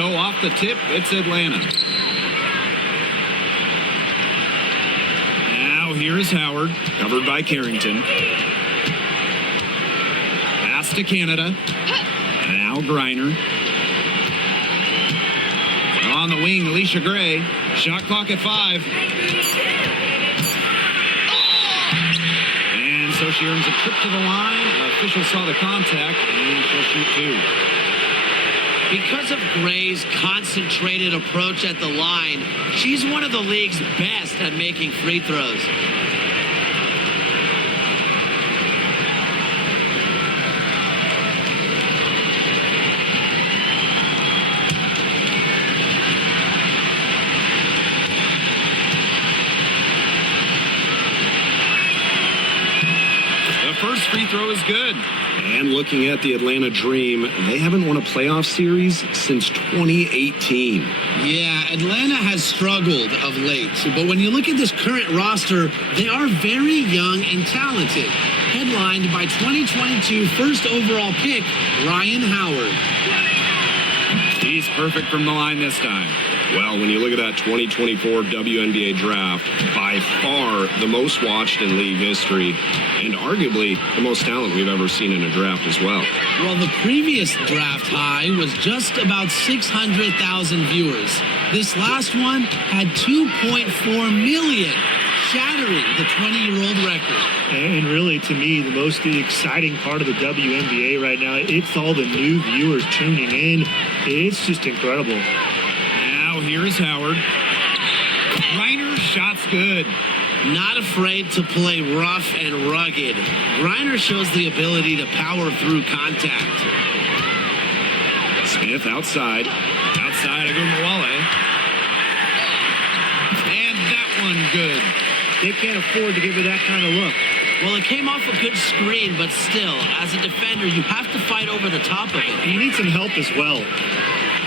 So off the tip, it's Atlanta. Now here's Howard, covered by Carrington. Pass to Canada. Now Griner. On the wing, Alicia Gray. Shot clock at 5. And so she earns a trip to the line. Official saw the contact, and she'll shoot 2. Because of Gray's concentrated approach at the line, she's one of the league's best at making free throws. The first free throw is good. And looking at the Atlanta Dream, they haven't won a playoff series since 2018. Yeah, Atlanta has struggled of late, but when you look at this current roster, they are very young and talented. Headlined by 2022 first overall pick, Ryan Howard. He's perfect from the line this time. Well, when you look at that 2024 WNBA draft, by far the most watched in league history, and arguably the most talent we've ever seen in a draft as well. Well, the previous draft high was just about 600,000 viewers. This last one had 2.4 million, shattering the 20-year-old record. And really, to me, the most exciting part of the WNBA right now, it's all the new viewers tuning in. It's just incredible. Now here's Howard. Griner, shot's good. Not afraid to play rough and rugged. Griner shows the ability to power through contact. Smith outside. Outside Agumbawale. And that one good. They can't afford to give her that kind of look. Well, it came off a good screen, but still, as a defender, you have to fight over the top of it. You need some help as well.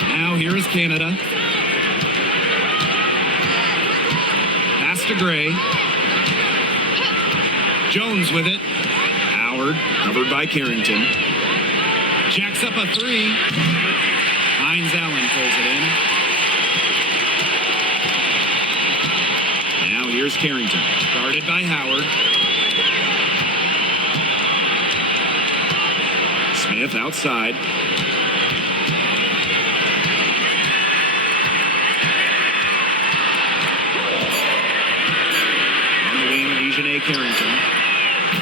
Now here is Canada. Pass to Gray. Jones with it. Howard, covered by Carrington. Jacks up a 3. Hines Allen pulls it in. Now here's Carrington. Guarded by Howard. Smith outside. On the wing, Dejanay Carrington.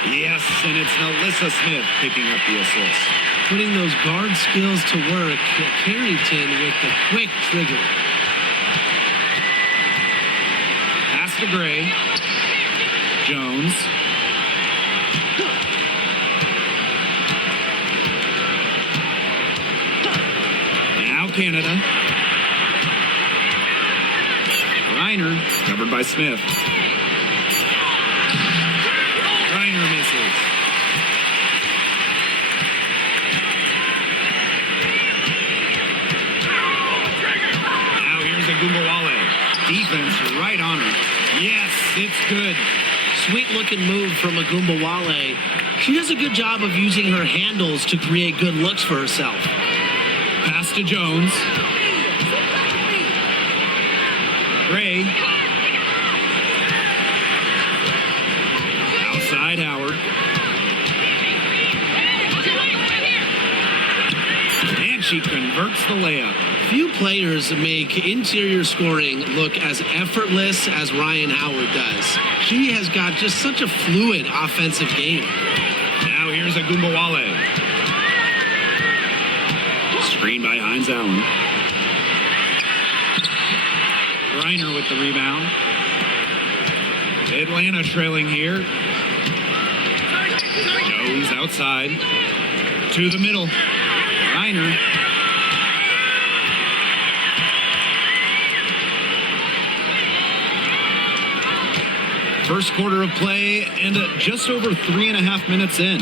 Yes, and it's Alyssa Smith picking up the assist. Putting those guard skills to work, Carrington with the quick trigger. Pass to Gray. Jones. Now Canada. Griner, covered by Smith. Griner misses. Now here's Agumbawale. Defense right on her. Yes, it's good. Sweet-looking move from Agumbawale. She does a good job of using her handles to create good looks for herself. Pass to Jones. Gray. Outside Howard. And she converts the layup. Few players make interior scoring look as effortless as Ryan Howard does. She has got just such a fluid offensive game. Now here's Agumbawale. Screen by Hines Allen. Griner with the rebound. Atlanta trailing here. Jones outside. To the middle. Griner. First quarter of play and just over 3.5 minutes in.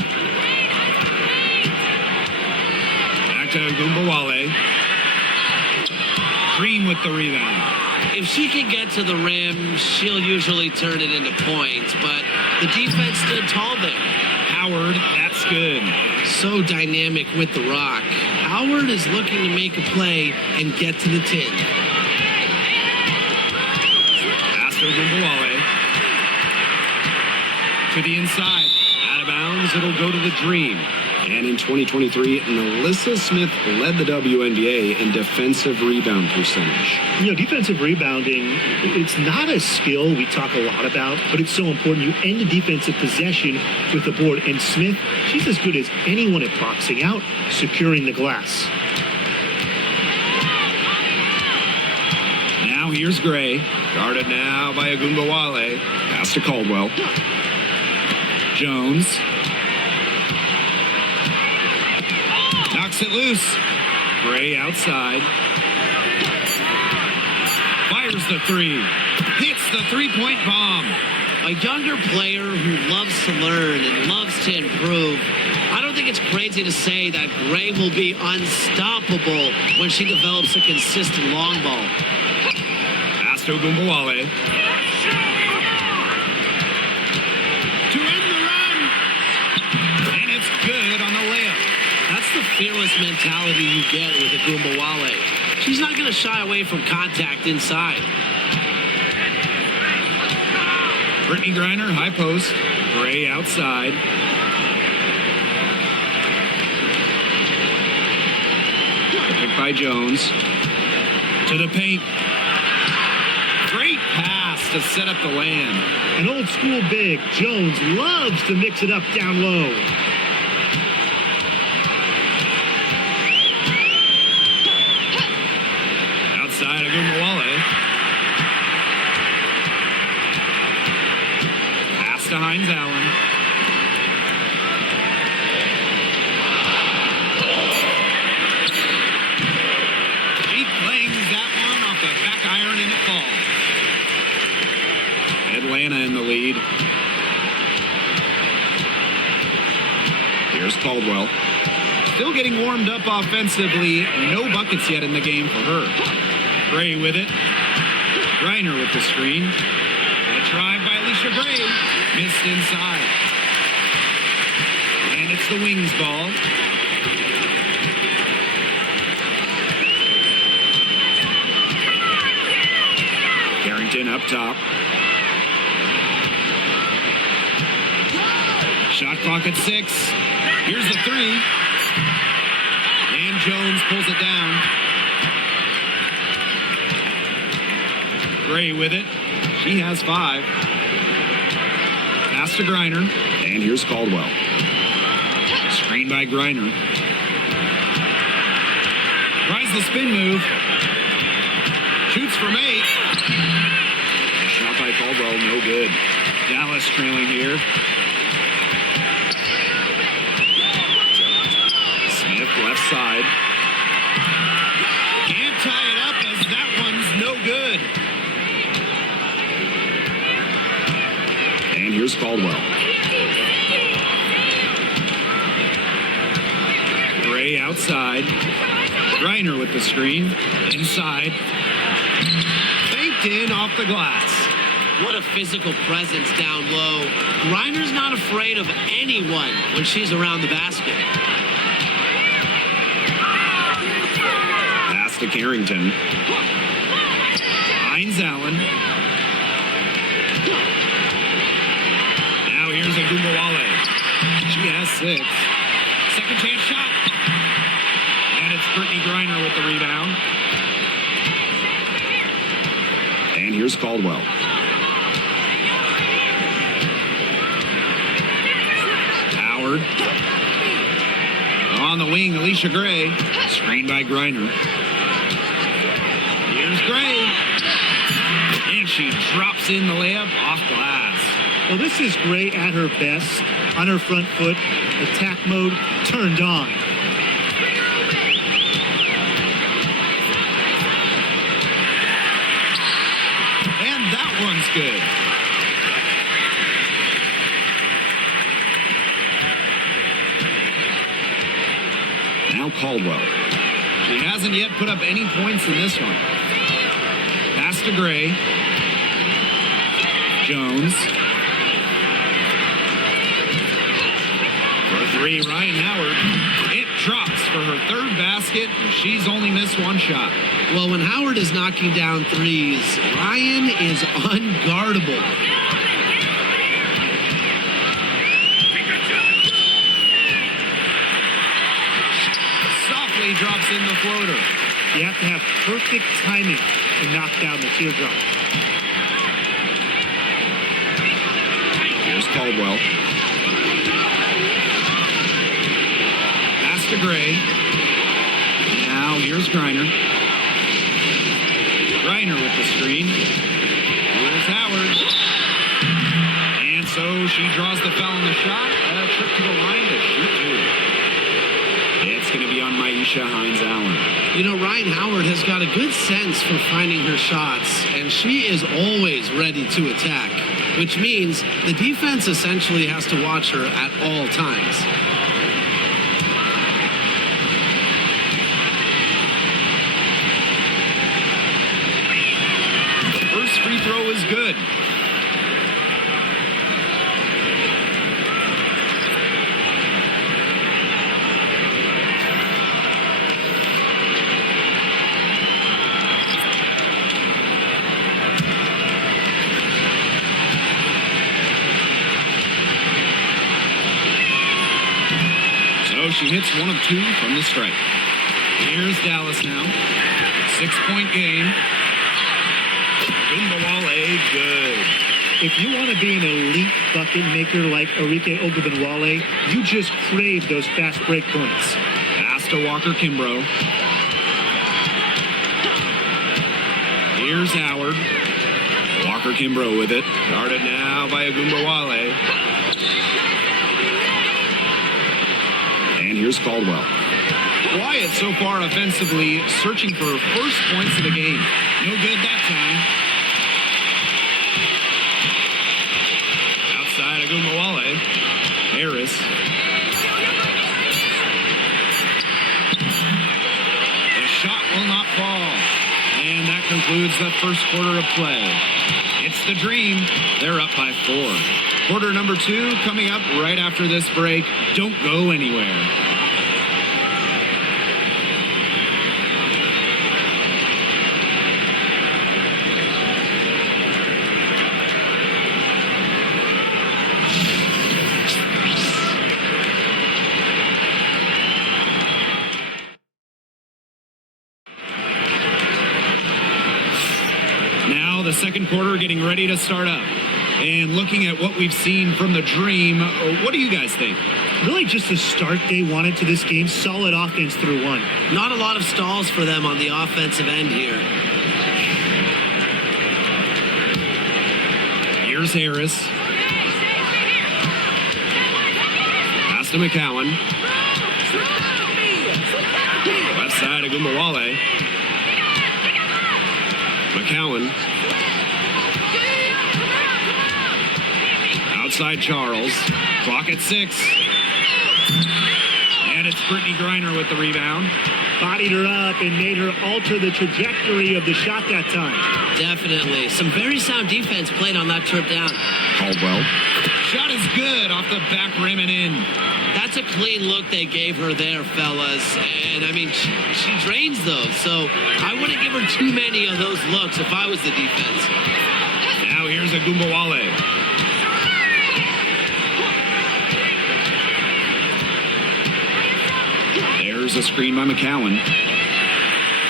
Back to Agumbawale. Green with the rebound. If she can get to the rim, she'll usually turn it into points, but the defense stood tall there. Howard, that's good. So dynamic with the rock. How Howard is looking to make a play and get to the 10. Gumbawale to the inside. Out of bounds, it'll go to the Dream. And in 2023, Melissa Smith led the WNBA in defensive rebound percentage. Defensive rebounding, it's not a skill we talk a lot about, but it's so important. You end a defensive possession with the board. And Smith, she's as good as anyone at boxing out, securing the glass. Now here's Gray. Guarded now by Agumbawale. Pass to Caldwell. Jones. Knocks it loose. Gray outside. Fires the three. Hits the three-point bomb. A younger player who loves to learn and loves to improve. I don't think it's crazy to say that Gray will be unstoppable when she develops a consistent long ball. Pass to Agumbawale. To end the run. And it's good on the layup. That's the fearless mentality you get with Agumbawale. She's not going to shy away from contact inside. Brittany Griner, high post. Gray outside. Picked by Jones. To the paint. Great pass to set up the land. An old school big. Jones loves to mix it up down low. Outside Agumbawale. Pass to Hines Allen. She clings that one off the back iron and it falls. Atlanta in the lead. Here's Caldwell. Still getting warmed up offensively. No buckets yet in the game for her. Gray with it. Griner with the screen. A drive by Alicia Gray. Missed inside. And it's the Wings ball. Carrington up top. Shot clock at 6. Here's the three. And Jones pulls it down. Gray with it. She has 5. Pass to Griner. And here's Caldwell. Screen by Griner. Tries the spin move. Shoots from 8. Shot by Caldwell, no good. Dallas trailing here. Smith left side. Can't tie it up as that one's no good. And here's Caldwell. Gray outside. Griner with the screen. Inside. Faked in off the glass. What a physical presence down low. Griner's not afraid of anyone when she's around the basket. Pass to Carrington. Hines Allen. Now here's Agumbawale. She has 6. Second chance shot. And it's Brittany Griner with the rebound. And here's Caldwell. Howard. On the wing, Alicia Gray. Screened by Griner. Here's Gray. And she drops in the layup off glass. Well, this is Gray at her best. On her front foot. Attack mode turned on. And that one's good. Now Caldwell. She hasn't yet put up any points in this one. Pass to Gray. Jones. For 3, Ryan Howard. It drops for her third basket. She's only missed one shot. Well, when Howard is knocking down threes, Ryan is unguardable. Softly drops in the floater. You have to have perfect timing to knock down the teardrop. Here's Caldwell. Pass to Gray. Now here's Griner. Griner with the screen. Here's Howard. And so she draws the foul on the shot. A trip to the line to shoot two. It's going to be on Maisha Hines-Allen. You know, Ryan Howard has got a good sense for finding her shots, and she is always ready to attack, which means the defense essentially has to watch her at all times. The first free throw is good. She hits one of two from the stripe. Here's Dallas now. 6-point game. Ogunbowale, good. If you want to be an elite bucket maker like Arike Ogunbowale, you just crave those fast break points. Pass to Walker Kimbrough. Here's Howard. Walker Kimbrough with it. Guarded now by Ogunbowale. And here's Caldwell. Wyatt so far offensively searching for first points of the game. No good that time. Outside Ogunbowale. Harris. The shot will not fall. And that concludes the first quarter of play. It's the Dream. They're up by 4. Quarter number 2 coming up right after this break. Don't go anywhere. Now the second quarter getting ready to start up. And looking at what we've seen from the Dream, what do you guys think? Really just the start they wanted to this game. Solid offense through one. Not a lot of stalls for them on the offensive end here. Here's Harris. Pass to McCowan. Left side of Ogunbowale. McCowan. Outside Charles. Clock at 6. And it's Brittany Griner with the rebound. Bodied her up and made her alter the trajectory of the shot that time. Definitely. Some very sound defense played on that trip down. Caldwell. Shot is good off the back rim and in. That's a clean look they gave her there, fellas. And, I mean, she drains those. So I wouldn't give her too many of those looks if I was the defense. Now here's Ogunbowale. There's a screen by McCowan.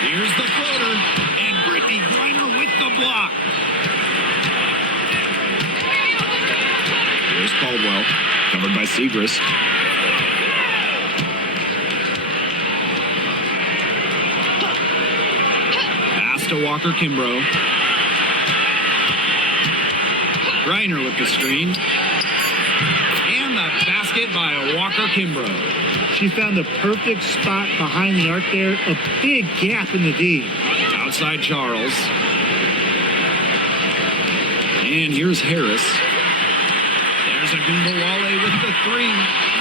Here's the floater. And Brittany Griner with the block. Here's Caldwell. Covered by Segrist. Pass to Walker Kimbrough. Griner with the screen. And the basket by Walker Kimbrough. She found the perfect spot behind the arc there. A big gap in the D. Outside Charles. And here's Harris. There's Ogunbowale with the 3.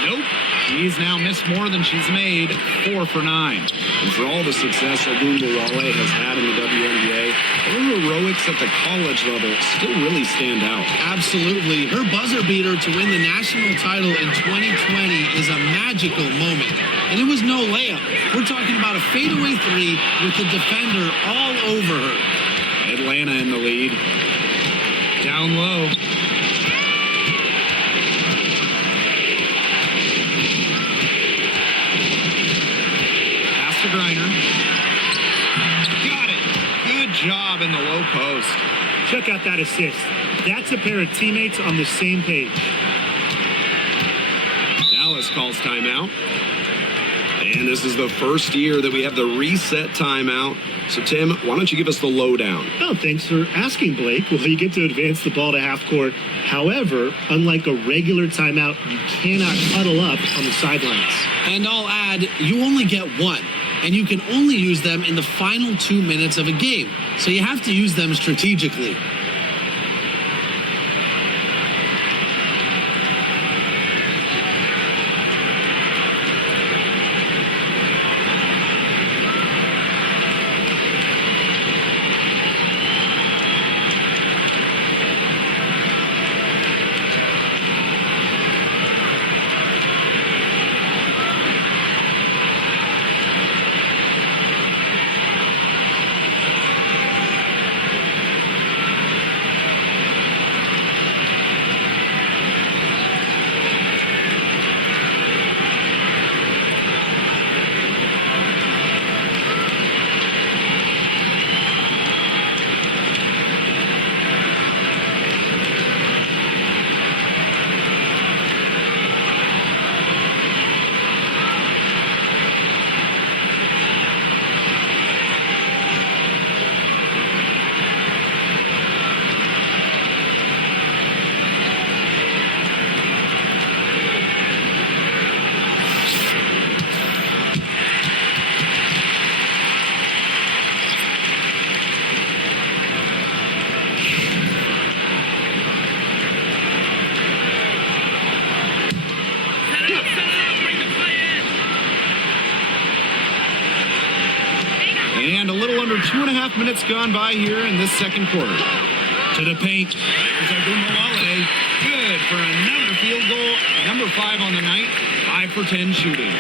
Nope. She's now missed more than she's made, 4 for 9. And for all the success Ogunbowale has had in the WNBA, her heroics at the college level still really stand out. Absolutely. Her buzzer beater to win the national title in 2020 is a magical moment. And it was no layup. We're talking about a fadeaway three with the defender all over her. Atlanta in the lead. Down low. Pass to Griner. Got it. Good job in the low post. Check out that assist. That's a pair of teammates on the same page. Dallas calls timeout. And this is the first year that we have the reset timeout. So, Tim, why don't you give us the lowdown? Oh, thanks for asking, Blake. Well, you get to advance the ball to half court. However, unlike a regular timeout, you cannot huddle up on the sidelines. And I'll add, you only get one. And you can only use them in the final 2 minutes of a game. So you have to use them strategically. And a little under 2.5 minutes gone by here in this second quarter. To the paint. Here's Ogunbowale. Good for another field goal. Number 5 on the night. 5 for 10 shooting.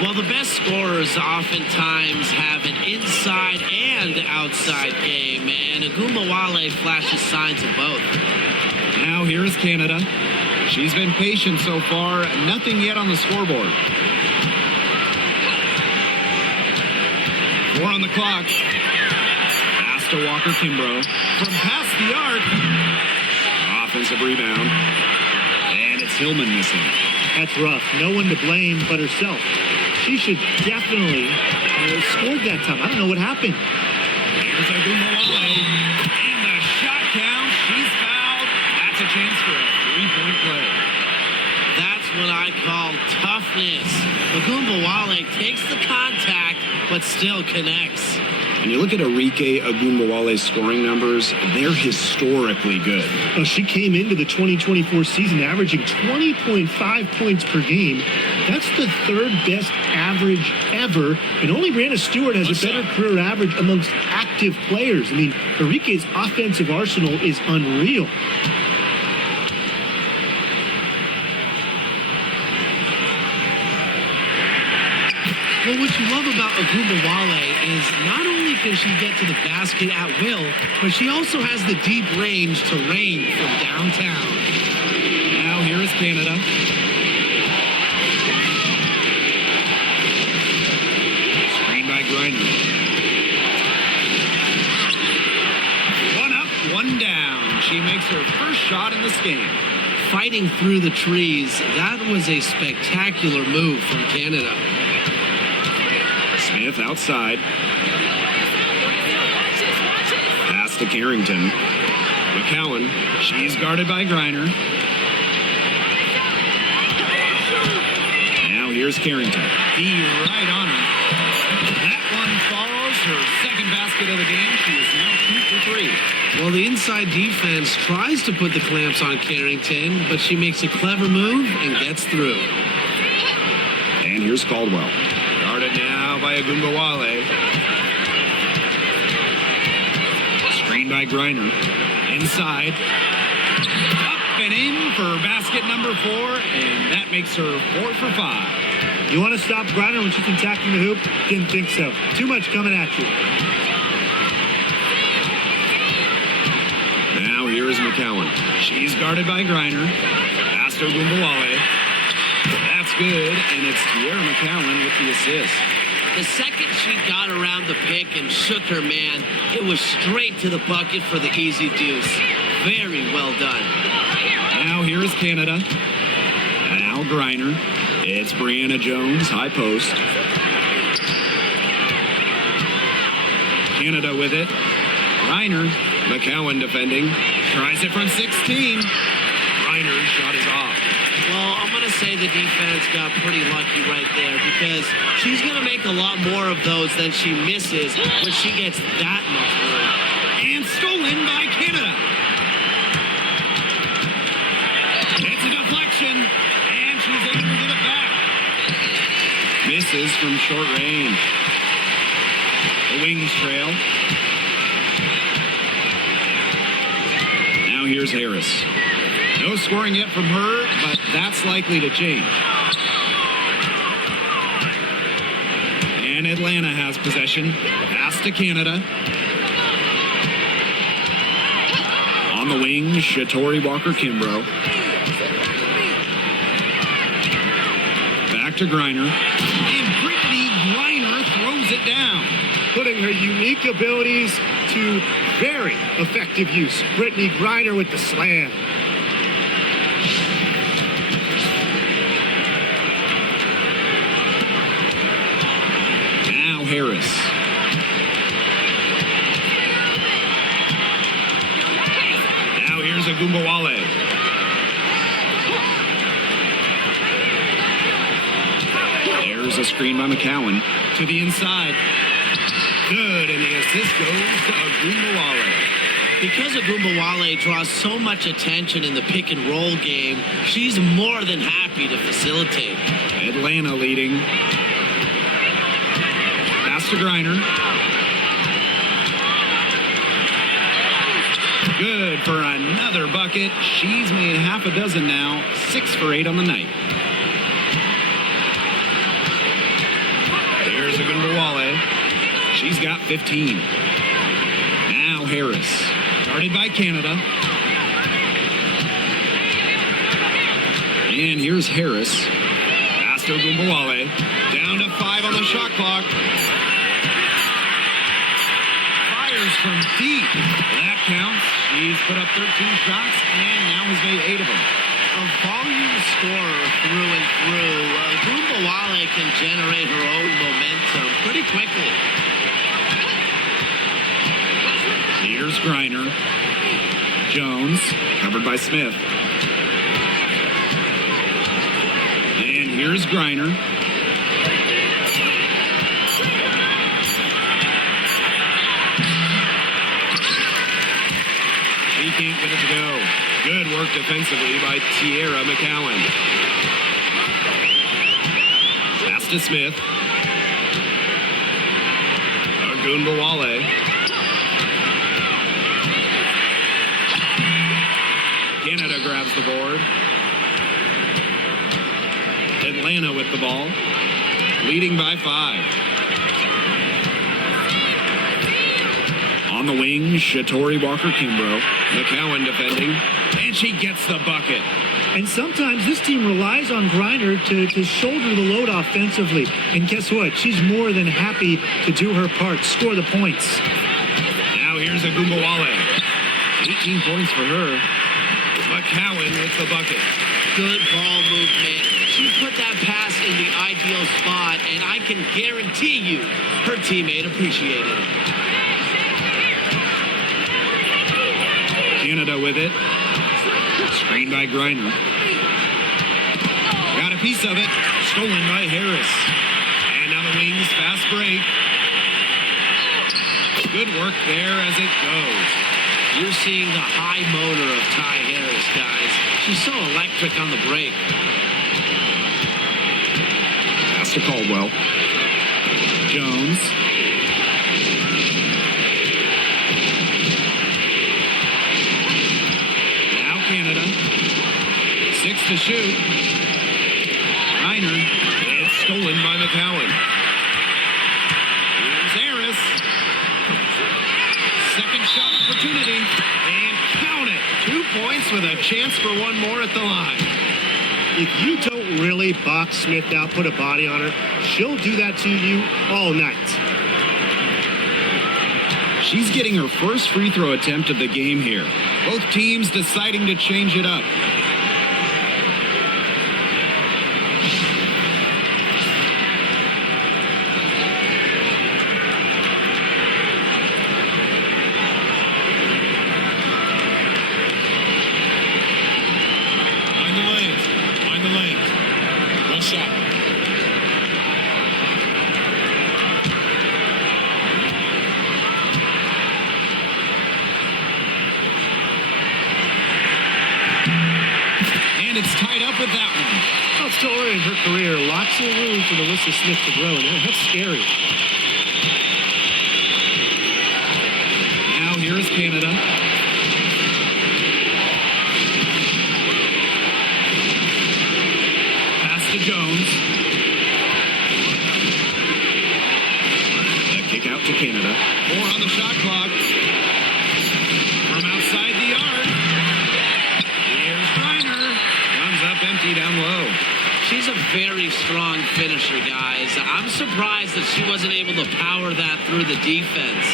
Well, the best scorers oftentimes have an inside and outside game, and Ogunbowale flashes signs of both. Now here is Canada. She's been patient so far. Nothing yet on the scoreboard. 4 on the clock. Pass to Walker Kimbrough. From past the arc. Offensive rebound. And it's Hillman missing. That's rough. No one to blame but herself. She should definitely have scored that time. I don't know what happened. Here's Ogunbowale. And the shot count. She's fouled. That's a chance for a 3-point play. That's what I call toughness. Ogunbowale takes the contact, but still connects. And you look at Arike Ogunbowale's scoring numbers, they're historically good. Oh, she came into the 2024 season averaging 20.5 points per game. That's the third best average ever. And only Brianna Stewart has a better career average amongst active players. I mean, Arike's offensive arsenal is unreal. Well, what you love about Ogunbowale is not only can she get to the basket at will, but she also has the deep range to rain from downtown. Now here is Canada. Screen by Griner. 1 up, 1 down. She makes her first shot in this game. Fighting through the trees, that was a spectacular move from Canada. Smith outside. Pass to Carrington. McCowan. She's guarded by Griner. Now here's Carrington. D right on her. That one falls. Her second basket of the game. She is now 2 for 3. Well, the inside defense tries to put the clamps on Carrington, but she makes a clever move and gets through. And here's Caldwell. Guarded now by Agumbawale. Screened by Griner. Inside. Up and in for basket number 4, and that makes her 4 for 5. You want to stop Griner when she's attacking the hoop? Didn't think so. Too much coming at you. Now here is McCowan. She's guarded by Griner. Pass to Agumbawale. That's good, and it's Tierra McCowan with the assist. The second she got around the pick and shook her man, it was straight to the bucket for the easy deuce. Very well done. Now here is Canada. Now Griner. It's Brianna Jones, high post. Canada with it. Griner. McCowan defending. Tries it from 16. Griner's shot is off. Well, I'm going to say the defense got pretty lucky right there because she's going to make a lot more of those than she misses when she gets that much room. And stolen by Canada. It's a deflection, and she's able to get it back. Misses from short range. The Wings trail. Now here's Harris. No scoring yet from her, but that's likely to change. And Atlanta has possession. Pass to Canada. On the wing, Shatori Walker-Kimbrough. Back to Griner. And Brittany Griner throws it down. Putting her unique abilities to very effective use. Brittany Griner with the slam. Now Harris. Now here's Agumbawale. There's a screen by McCowan to the inside. Good, and the assist goes to Agumbawale. Because Agumbawale draws so much attention in the pick and roll game, she's more than happy to facilitate. Atlanta leading. Pass to Griner. Good for another bucket. She's made half a dozen now. 6 for 8 on the night. There's Agumbawale. She's got 15. Now Harris. Guarded by Canada. And here's Harris. Pass to Agumbawale. Down to 5 on the shot clock. Fires from deep. That counts. She's put up 13 shots and now has made 8 of them. A volume scorer through and through, Agumbawale can generate her own momentum pretty quickly. Here's Griner. Jones, covered by Smith. And here's Griner. She can't get it to go. Good work defensively by Tierra McCowan. Pass to Smith. Agumbawale. Canada grabs the board. Atlanta with the ball. Leading by 5. On the wing, Shatori Walker-Kimbrough. McCowan defending. And she gets the bucket. And sometimes this team relies on Griner to shoulder the load offensively. And guess what? She's more than happy to do her part, score the points. Now here's Agumbawale. 18 points for her. McCowan with the bucket. Good ball movement. She put that pass in the ideal spot, and I can guarantee you her teammate appreciated it. Canada with it. Screened by Griner. Got a piece of it. Stolen by Harris. And now the Wings fast break. Good work there as it goes. You're seeing the high motor of Ty Harris, guys. She's so electric on the break. Pass pass to Caldwell. Jones. Now Canada. 6 to shoot. Reiner. It's stolen by McCowan. Here's Harris. Second shot opportunity. And count it. 2 points with a chance for one more at the line. If you don't really box Smith out, put a body on her, she'll do that to you all night. She's getting her first free throw attempt of the game here. Both teams deciding to change it up. Find the lane. One shot. And it's tied up with that one. Well, still early in her career, lots of room for Melissa Smith to grow, and that's scary. Now here's Canada. Pass to Jones. The kick out to Canada. 4 on the shot clock. From outside the yard. Here's Reiner. Comes up empty down low. She's a very strong finisher, guys. I'm surprised that she wasn't able to power that through the defense.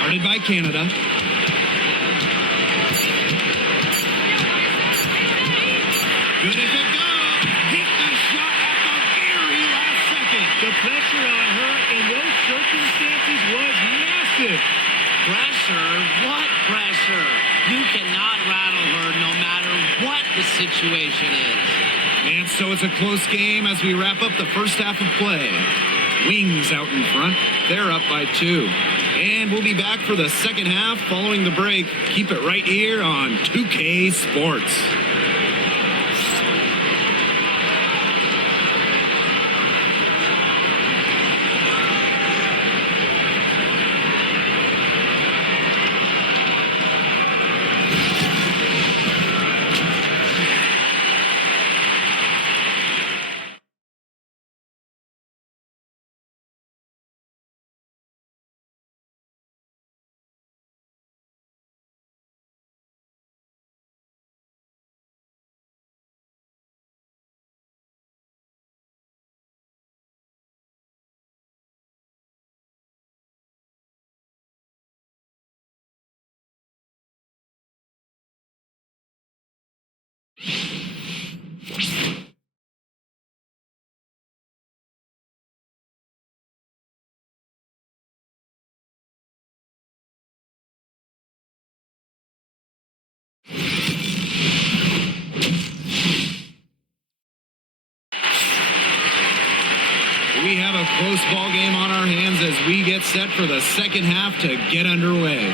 Guarded by Canada. Good if it goes. Hit the shot at the very last second. The pressure on her in those circumstances was massive. Pressure? What pressure? You cannot rattle her no matter what the situation is. And so it's a close game as we wrap up the first half of play. Wings out in front. They're up by 2. And we'll be back for the second half following the break. Keep it right here on 2K Sports. We have a close ball game on our hands as we get set for the second half to get underway.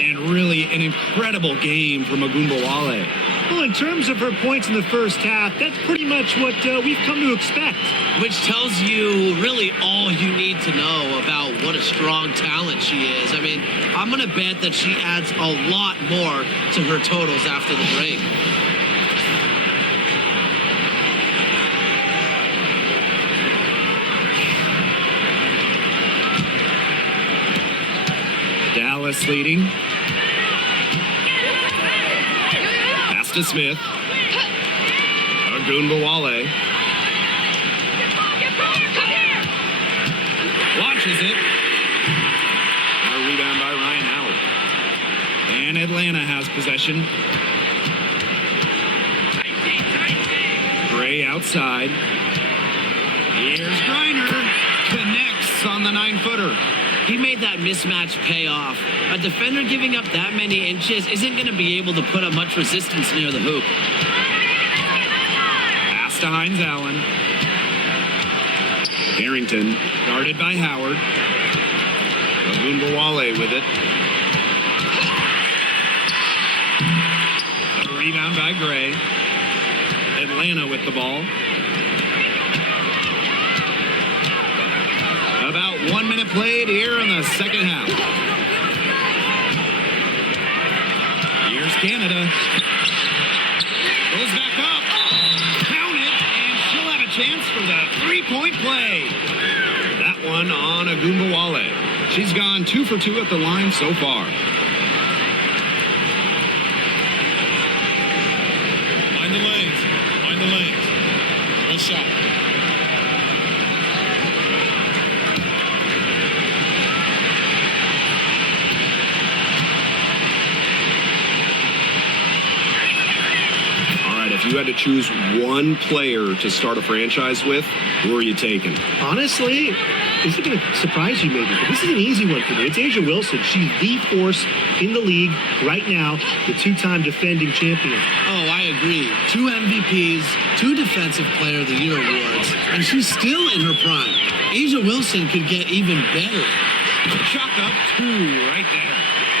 And really an incredible game from Agumbawale. Well, in terms of her points in the first half, that's pretty much what we've come to expect. Which tells you really all you need to know about what a strong talent she is. I mean, I'm going to bet that she adds a lot more to her totals after the break. Dallas leading. Pass to Smith. Agumbawale. Launches it. A rebound by Ryan Howard. And Atlanta has possession. Gray outside. Here's Griner. Connects on the 9-footer. He made that mismatch pay off. A defender giving up that many inches isn't going to be able to put up much resistance near the hoop. Pass to Hines Allen. Harrington, guarded by Howard. Agumbawale with it. A rebound by Gray. Atlanta with the ball. About 1 minute played here in the second half. Here's Canada. Goes back up. Count it, and she'll have a chance for the three-point play. That one on Agumbawale. She's gone 2 for 2 at the line so far. Mind the lanes. Mind the lanes. One shot. If you had to choose one player to start a franchise with, who are you taking? Honestly, this is going to surprise you maybe, but this is an easy one for me. It's A'ja Wilson. She's the force in the league right now, the two-time defending champion. Oh, I agree. 2 MVPs, 2 Defensive Player of the Year awards, and she's still in her prime. A'ja Wilson could get even better. Chalk up 2 right there.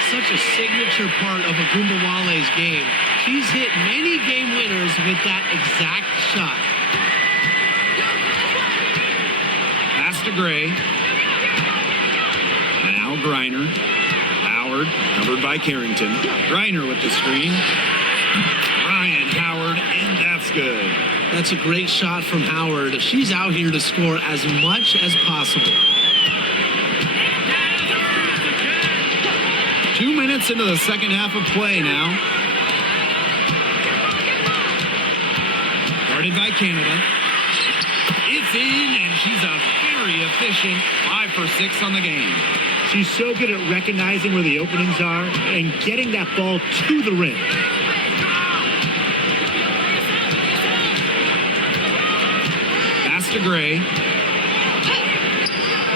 Such a signature part of Agumbawale's game. She's hit many game winners with that exact shot. Pass to Gray. Now Griner. Howard, covered by Carrington. Griner with the screen. Ryan Howard, and that's good. That's a great shot from Howard. She's out here to score as much as possible. 2 minutes into the second half of play now. Guarded by Canada. It's in, and she's a very efficient 5 for 6 on the game. She's so good at recognizing where the openings are and getting that ball to the rim. Pass to Gray.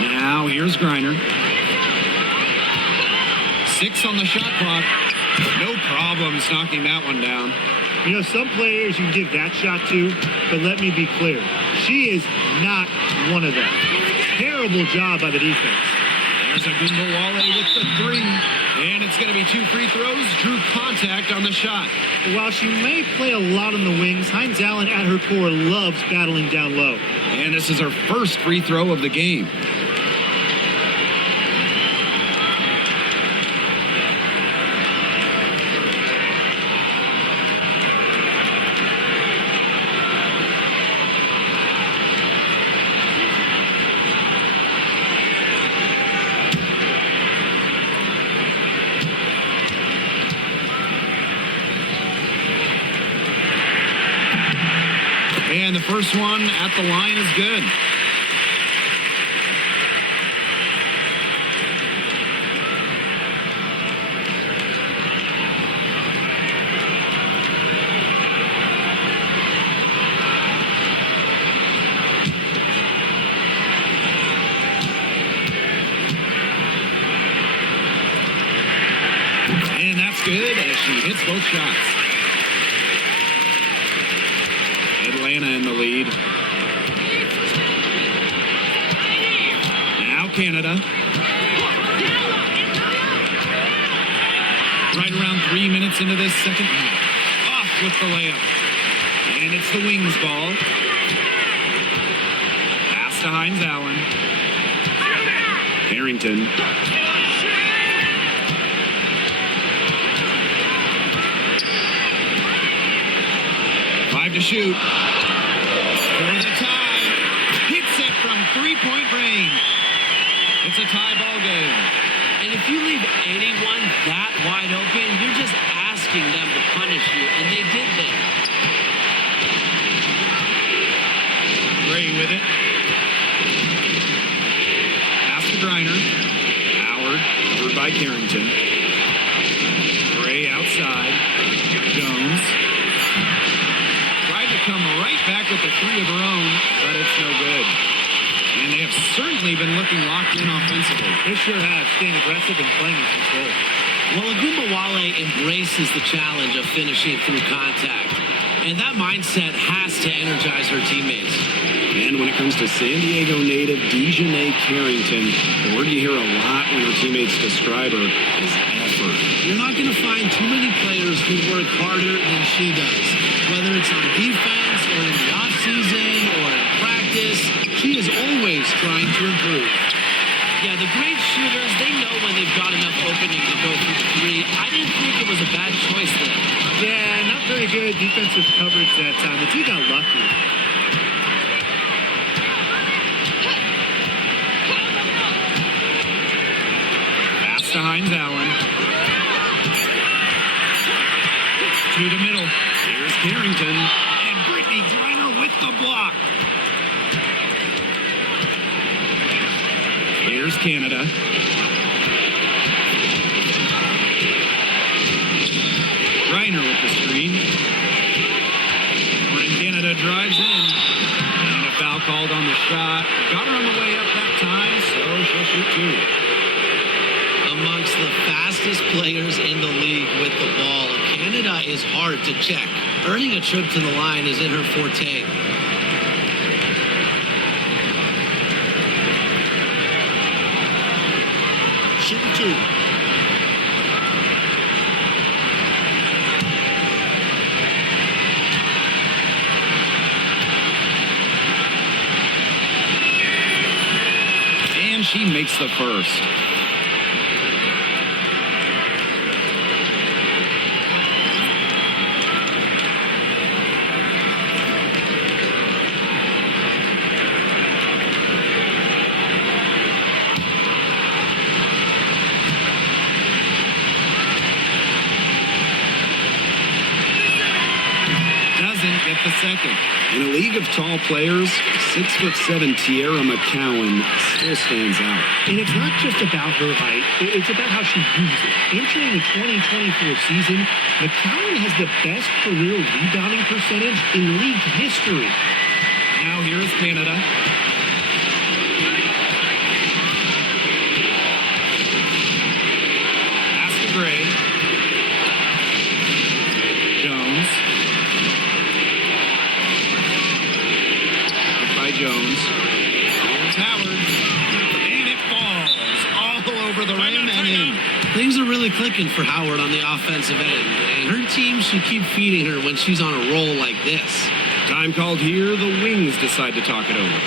Now here's Griner. 6 on the shot clock. No problems knocking that one down. You know, some players you can give that shot to, but let me be clear. She is not one of them. Terrible job by the defense. There's Agumbawale with the 3. And it's going to be 2 free throws. Drew contact on the shot. While she may play a lot on the wings, Hines Allen at her core loves battling down low. And this is her first free throw of the game. And the first one at the line is good. And that's good as she hits both shots. Atlanta in the lead. Now Canada. Right around 3 minutes into this second half. Off with the layup. And it's the Wings ball. Pass to Hines Allen. Carrington. To shoot for the tie. Hits it from 3-point range. It's a tie ball game. And if you leave anyone that wide open, you're just asking them to punish you, and they did that. Gray with it. Pass to Griner. Howard covered by Carrington. Gray outside. Jones. Come right back with the 3 of her own, but it's no good. And they have certainly been looking locked in offensively. They sure have, staying aggressive and playing in control. Well, Agumbawale embraces the challenge of finishing through contact, and that mindset has to energize her teammates. And And when it comes to San Diego native Dejanay Carrington, the word you hear a lot when her teammates describe her is effort. You're not going to find too many players who work harder than she does. Whether it's on defense or in the offseason or in practice, she is always trying to improve. Yeah, the great shooters, they know when they've got enough opening to go for three. I didn't think it was a bad choice there. Yeah, not very good defensive coverage that time. The team got lucky. Pass to Hines Allen. To the middle. Here's Carrington. And Brittany Griner with the block. Here's Canada. Griner with the screen. Lauren Canada drives in. And a foul called on the shot. Got her on the way up that time, so she'll shoot two. Amongst the fastest players in the league with the ball, Canada is hard to check. Earning a trip to the line is in her forte. Shooting two. And she makes the first. Doesn't get the second. In a league of tall players, 6'7" Tierra McCowan still stands out. And it's not just about her height. It's about how she uses it. Entering the 2024 season, McCowan has the best career rebounding percentage in league history. Now here's Canada. Pass to Gray. Jones. By Jones. Here's Howard. And it falls all over the rim and in. Things are really clicking for Howard on the offensive end, and her team should keep feeding her when she's on a roll like this. Time called here, the Wings decide to talk it over.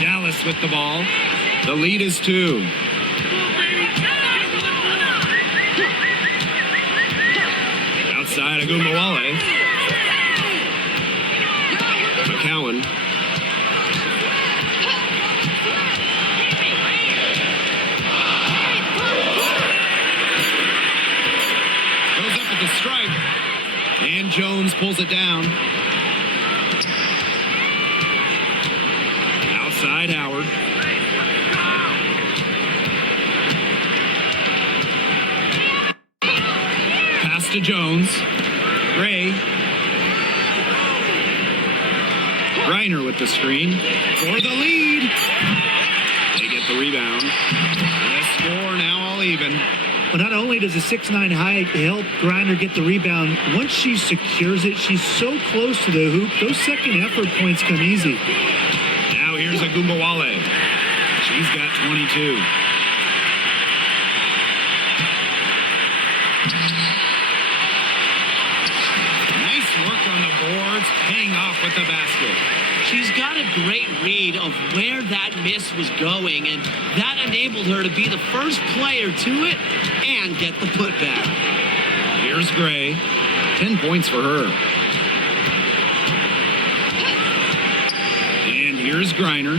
Dallas with the ball. The lead is 2. Outside Agumbawale. McCowan. Goes up at the stripe. And Jones pulls it down. Outside Howard. Pass to Jones. Gray. Griner with the screen for the lead. They get the rebound. The score now all even. Well, not only does a 6'9" height help Griner get the rebound, once she secures it, she's so close to the hoop, those second effort points come easy. Now here's Agumbawale. She's got 22. Nice work on the boards, paying off with the basket. She's got a great read of where that miss was going, and that enabled her to be the first player to it and get the putback. Here's Gray. 10 points for her. And here's Griner.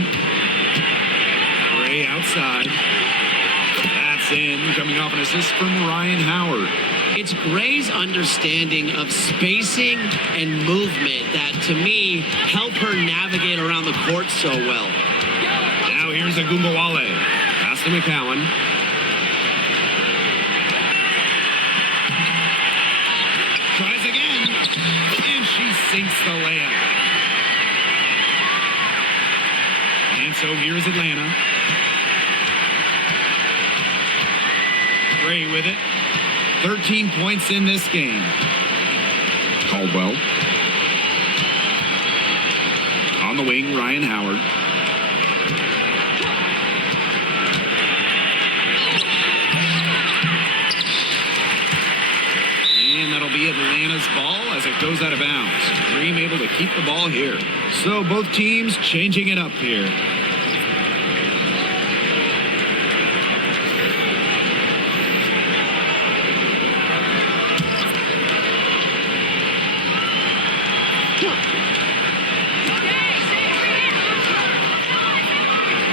Gray outside. That's in, coming off an assist from Ryan Howard. It's Gray's understanding of spacing and movement that, to me, help her navigate around the court so well. Now here's Agumbawale. Pass to McCowan. Tries again. And she sinks the layup. And so here's Atlanta. Gray with it. 13 points in this game. Caldwell. On the wing, Ryan Howard. And that'll be Atlanta's ball as it goes out of bounds. Dream able to keep the ball here. So both teams changing it up here.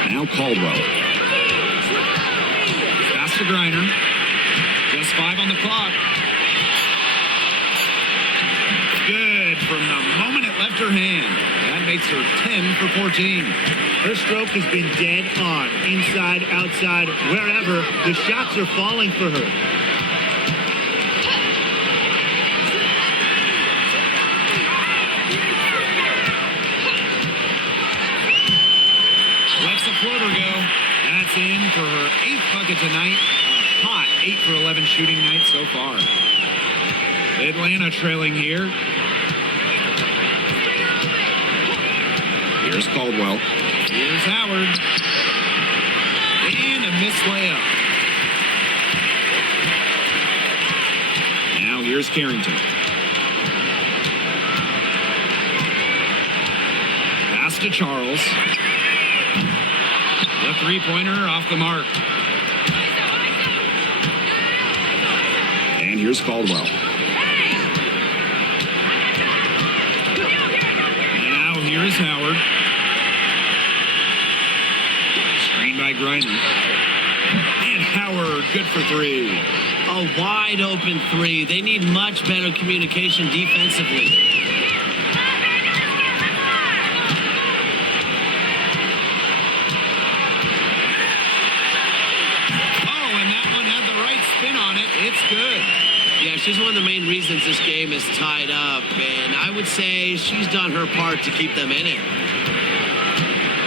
Now Caldwell. Pass to Griner. Just 5 on the clock. Good from the moment it left her hand. That makes her 10 for 14. Her stroke has been dead on, inside, outside, wherever. The shots are falling for her. Lets the floater go. That's in for her 8th bucket tonight. A hot 8 for 11 shooting night so far. Atlanta trailing here. Here's Caldwell. Here's Howard. And a missed layup. Now here's Carrington. Pass to Charles. The three-pointer off the mark. And here's Caldwell. Now here's Howard. Screen by Griner. And Howard, good for 3. A wide open 3. They need much better communication defensively. It's good. Yeah, she's one of the main reasons this game is tied up, and I would say she's done her part to keep them in it.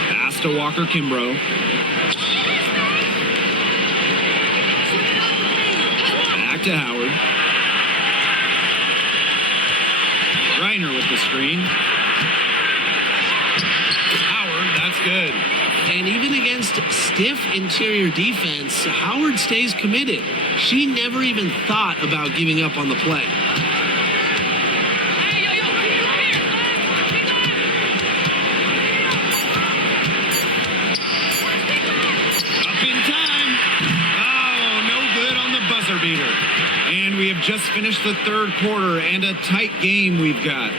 Pass to Walker Kimbrough. Back to Howard. Griner with the screen. Howard, that's good. And even against stiff interior defense, Howard stays committed. She never even thought about giving up on the play. Up in time. Oh, no good on the buzzer beater. And we have just finished the third quarter and a tight game we've got.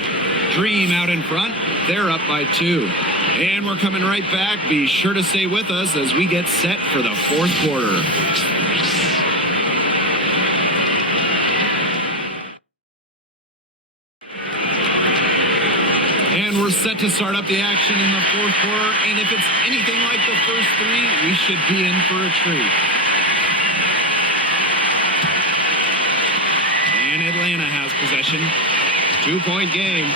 Dream out in front. They're up by 2. And we're coming right back. Be sure to stay with us as we get set for the fourth quarter. And we're set to start up the action in the fourth quarter. And if it's anything like the first 3, we should be in for a treat. And Atlanta has possession. 2-point game.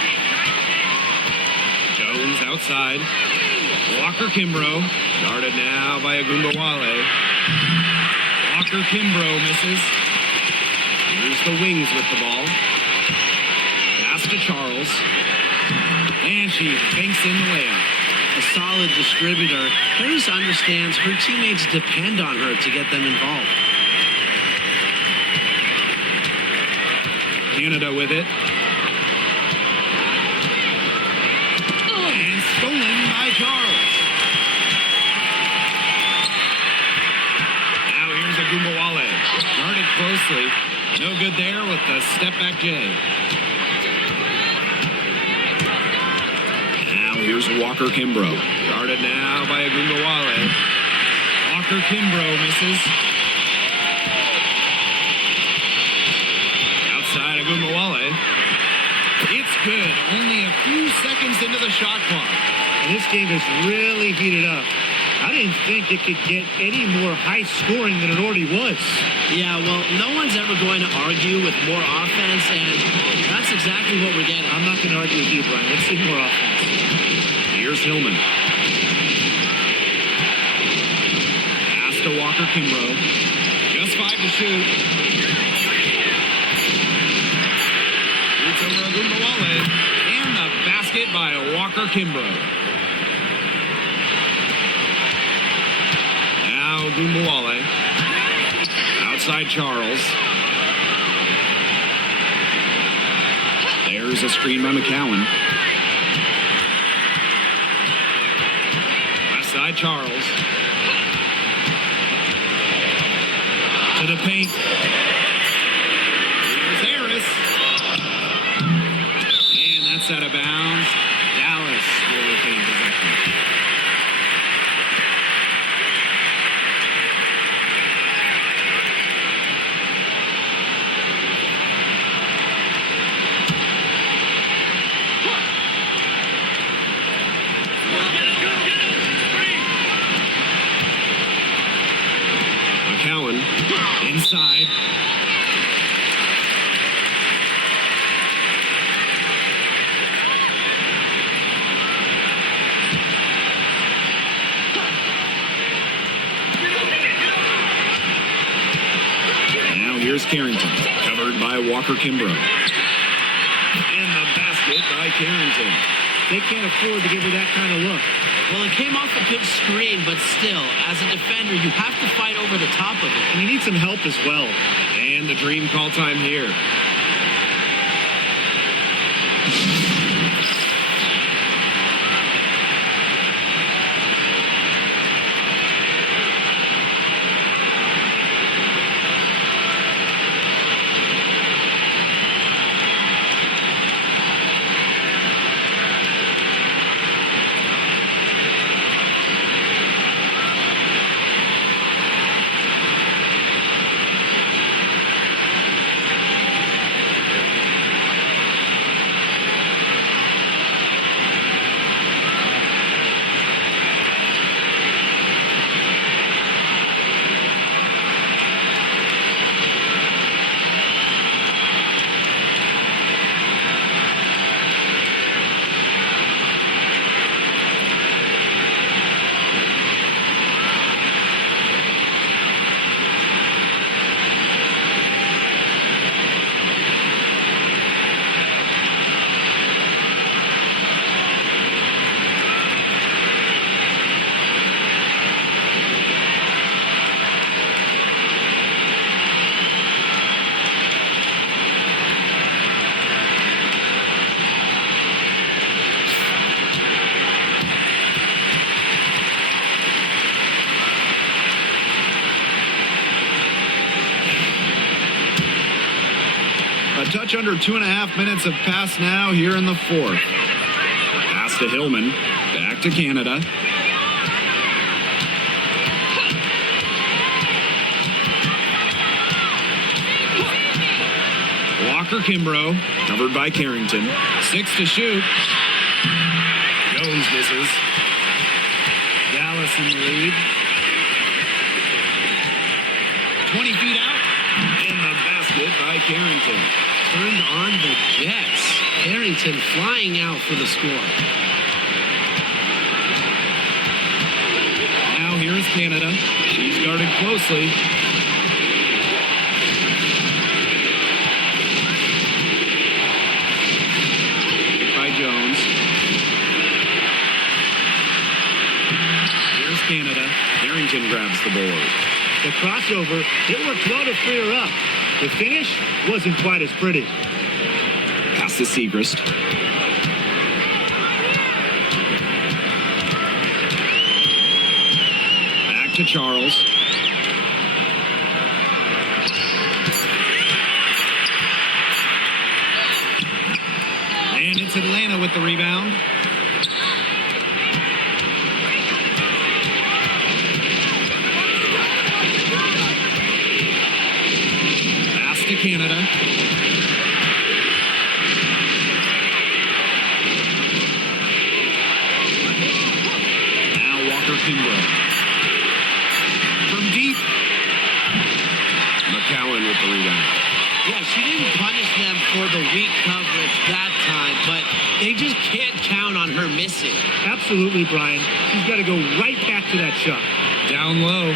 Joe Moves outside. Walker Kimbrough. Guarded now by Agumbawale. Walker Kimbrough misses. Here's the Wings with the ball. Pass to Charles. And she banks in the layup. A solid distributor. Harris understands her teammates depend on her to get them involved. Canada with it. And stolen by Charles. Now here's Agumbawale. Guarded closely. No good there with the step back J. Now here's Walker Kimbrough. Guarded now by Agumbawale. Walker Kimbrough misses. Outside Agumbawale. It's good. Only a few seconds into the shot clock. And this game is really heated up. I didn't think it could get any more high scoring than it already was. Yeah, well, no one's ever going to argue with more offense, and that's exactly what we're getting. I'm not going to argue with you, Brian. Let's see more offense. Here's Hillman. Pass to Walker Kimbrough. Just 5 to shoot. Shoots over Agumbawale. And the basket by Walker Kimbrough. Now Agumbawale. Outside Charles. There's a screen by McCowan. Left side Charles. To the paint. Here's Harris. And that's out of bounds. Dallas will retain possession. McCowan inside. Now here's Carrington, covered by Walker Kimbrough. And the basket by Carrington. They can't afford to give her that kind of look. Well, it came off a good screen, but still, as a defender, you have to fight over the top of it. And you need some help as well. And the dream call time here. A touch under 2.5 minutes have passed now here in the fourth. Pass to Hillman. Back to Canada. Walker Kimbrough, covered by Carrington. 6 to shoot. Jones misses. Dallas in the lead. 20 feet out. And the basket by Carrington. Turned on the Jets. Carrington flying out for the score. is Canada. She's guarded closely. Picked by Jones. Here's Canada. Harrington grabs the board. The crossover, it worked well to free her up. The finish wasn't quite as pretty. Pass to Segrist. Back to Charles. And it's Atlanta with the rebound. Pass to Canada. Now Walker Kimbrough. From deep. McCowan with the rebound. Yeah, she didn't punish them for the weak coverage that time, but they just can't count on her missing. Absolutely, Brian. She's got to go right back to that shot. Down low.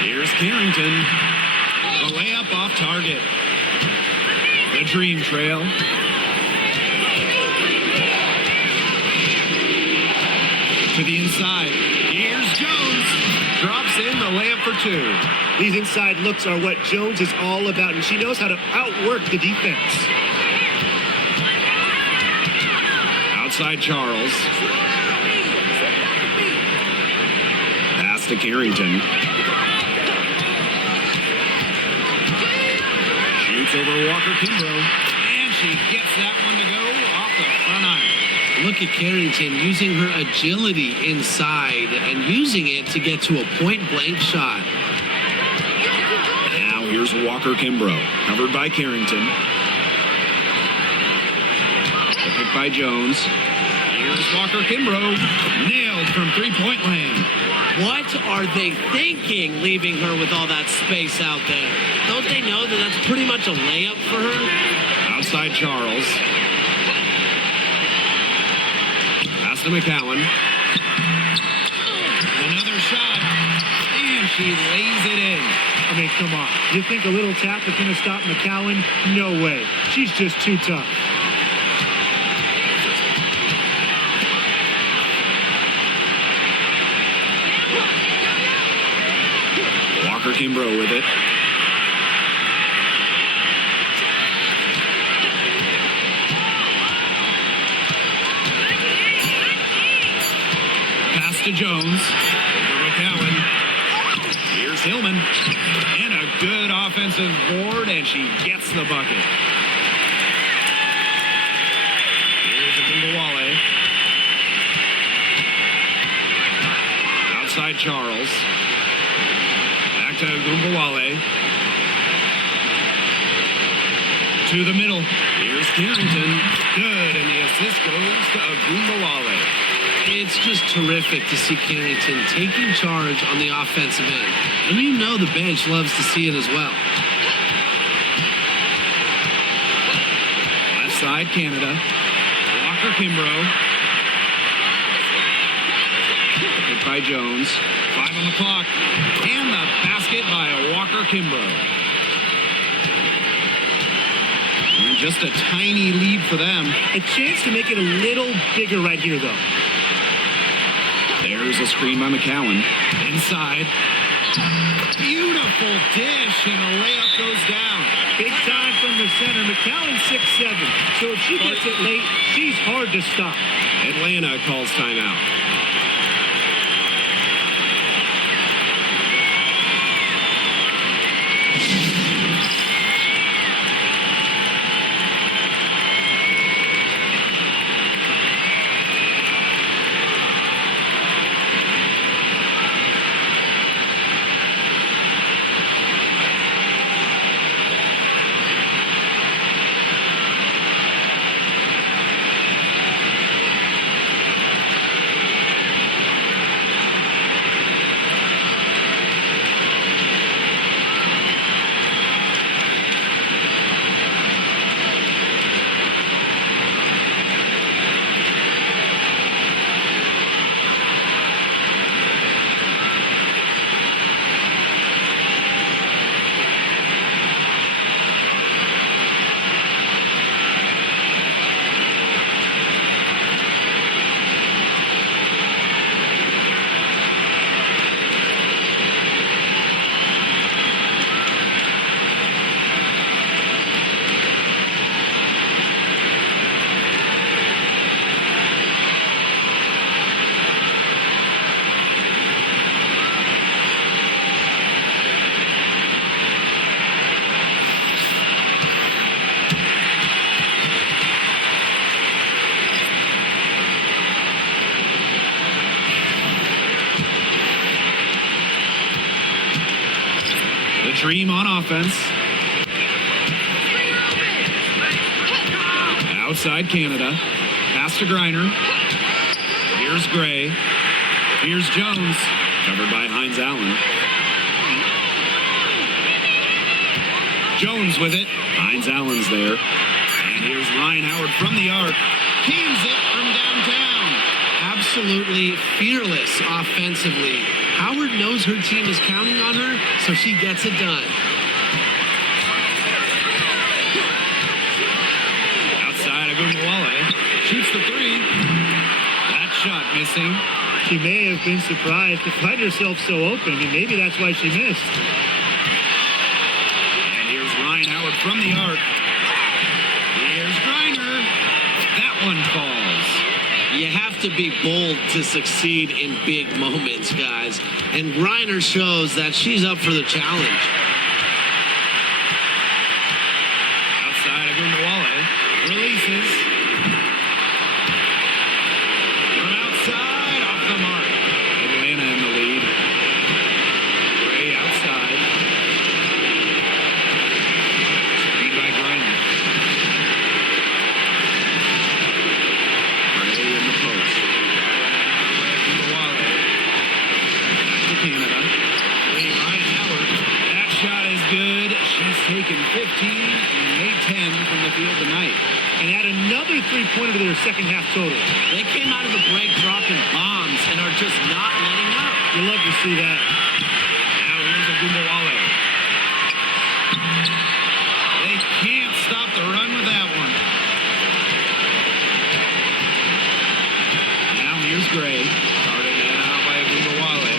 Here's Carrington. The layup off target. The dream trail. To the inside. Here's Jones. Drops in the layup for two. These inside looks are what Jones is all about, and she knows how to outwork the defense. Outside Charles. Pass to Carrington. Shoots over Walker Kimbrough. And she gets that one to go off the front iron. Look at Carrington using her agility inside and using it to get to a point-blank shot. Now here's Walker Kimbrough. Covered by Carrington. Picked by Jones. Here's Walker Kimbrough. Nailed from three-point land. What are they thinking, leaving her with all that space out there? Don't they know that that's pretty much a layup for her? Outside Charles. Pass to McCowan. Another shot. And she lays it in. I mean, come on. You think a little tap is going to stop McCowan? No way. She's just too tough. Walker Kimbrough with it. Pass to Jones. Over McCowan. Here's Hillman. And a good offensive board, and she gets the bucket. Here's Agumbawale. Outside Charles. Back to Agumbawale. To the middle. Here's Carrington. Good, and the assist goes to Agumbawale. It's just terrific to see Carrington taking charge on the offensive end. And you know the bench loves to see it as well. Left side, Canada. Walker Kimbrough. Hit by Jones. 5 on the clock. And the basket by Walker Kimbrough. And just a tiny lead for them. A chance to make it a little bigger right here, though. There's a screen by McCowan. Inside. Beautiful dish, and the layup goes down. Big time from the center. McCowan 6'7". So if she gets it late, she's hard to stop. Atlanta calls timeout. Dream on offense. Outside Canada. Pass to Griner. Here's Gray. Here's Jones. Covered by Hines Allen. Jones with it. Hines Allen's there. And here's Ryan Howard from the arc. Cans it from downtown. Absolutely fearless offensively. Howard knows her team is counting on her, so she gets it done. Outside Agumbawale. Shoots the three. That shot missing. She may have been surprised to find herself so open, and maybe that's why she missed. And here's Ryan Howard from the arc. Here's Griner. That one falls. You have to be bold to succeed in big moments, guys. And Griner shows that she's up for the challenge. Outside Agumbawale. Releases. From outside, off the mark. Atlanta in the lead. Gray outside. Screen by Griner. Gray in the post. Agumbawale. Back to Canada. Ryan Howard. That shot is good. She's taken 15 and made 10 from the field tonight. And add another three-pointer to their second half total. They came out of the break dropping bombs and are just not letting up. You love to see that. Now here's Agumbawale. They can't stop the run with that one. Now here's Gray. Started out by Agumbawale.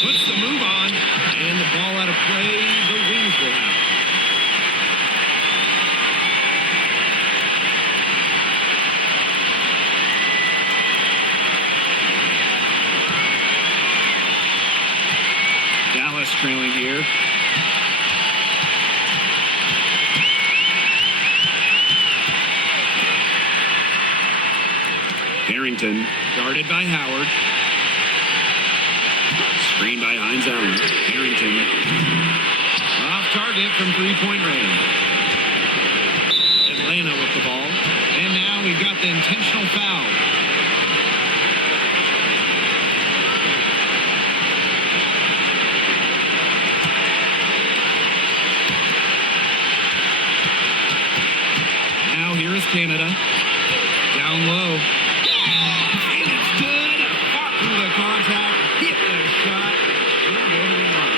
Puts the move on. And the ball out of play. The Wings will have it. Dallas trailing here. Harrington guarded by Howard. Screened by Hines Allen. Harrington off target from three-point range. Atlanta with the ball. And now we've got the intentional foul. Now here is Canada. Down low. And it's good. Fought through the contact. Hit the shot. She'll go to the line.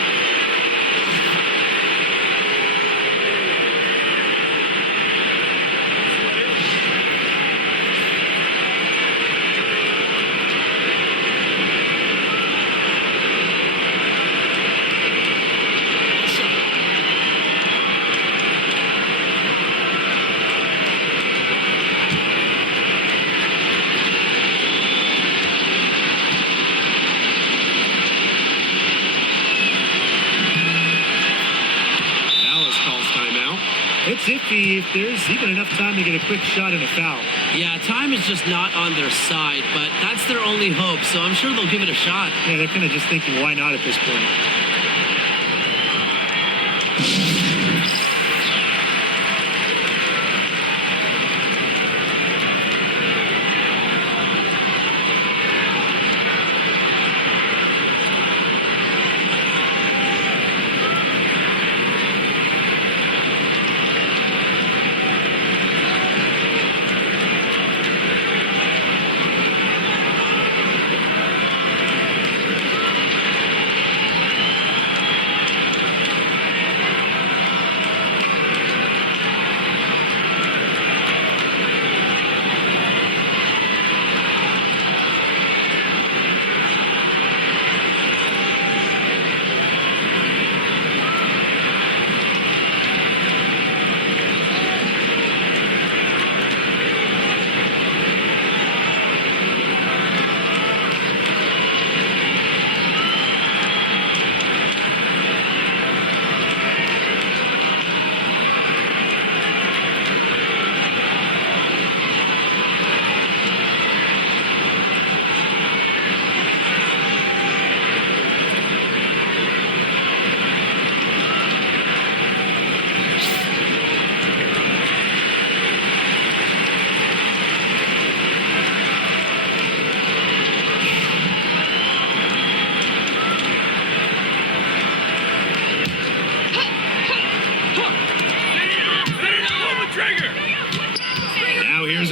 It's iffy if there's even enough time to get a quick shot and a foul. Yeah, time is just not on their side, but that's their only hope, so I'm sure they'll give it a shot. Yeah, they're kind of just thinking, why not at this point?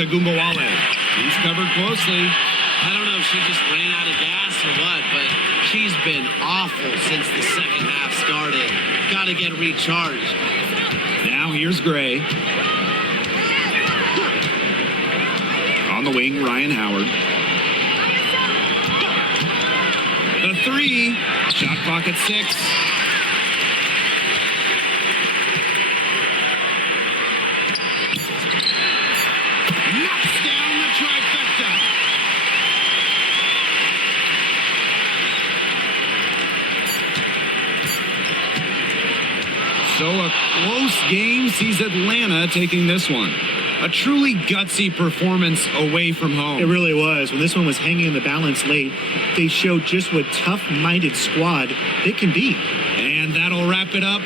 Agumbawale. He's covered closely. I don't know if she just ran out of gas or what, but she's been awful since the second half started. Got to get recharged. Now here's Gray. On the wing, Ryan Howard. The three. Shot clock at 6. Knocks down the trifecta. So a close game sees Atlanta taking this one. A truly gutsy performance away from home. It really was. When this one was hanging in the balance late, they showed just what tough-minded squad they can be. And that'll wrap it up